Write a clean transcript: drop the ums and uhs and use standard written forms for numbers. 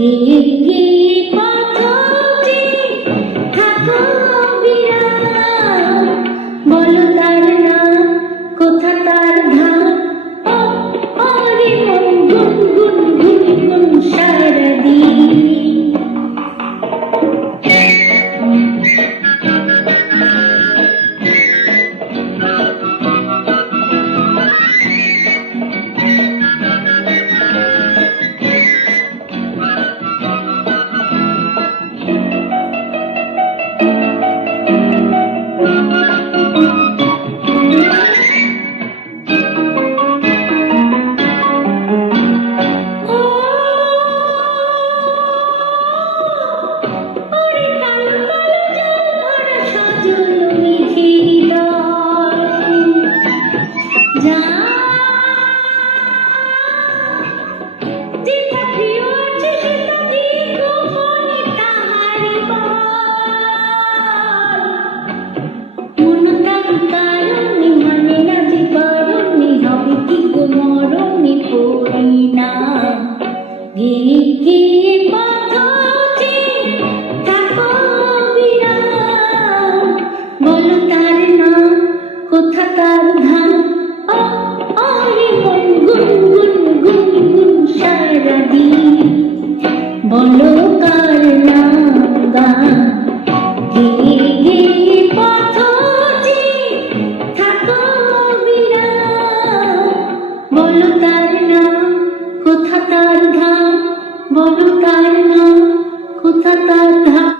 গিয়ে গিয়ে পথে থাকো বিরাম, বলো তার নাম, কোথা তার ধাম। ওরে মন গুন গুন গুন গুন সারাদিন। গিয়ে গিয়ে পথে থাকো বিরাম, বলো তার নাম, কোথা তার ধাম। ওরে মন গুন গুন গুন গুন সারাদিন, বলো কার নাম গান। গিয়ে গিয়ে পথে থাকো বিরাম, বলো তার নাম, কোথা তার ধাম, বলো তার নাম, কোথা তার ধাম।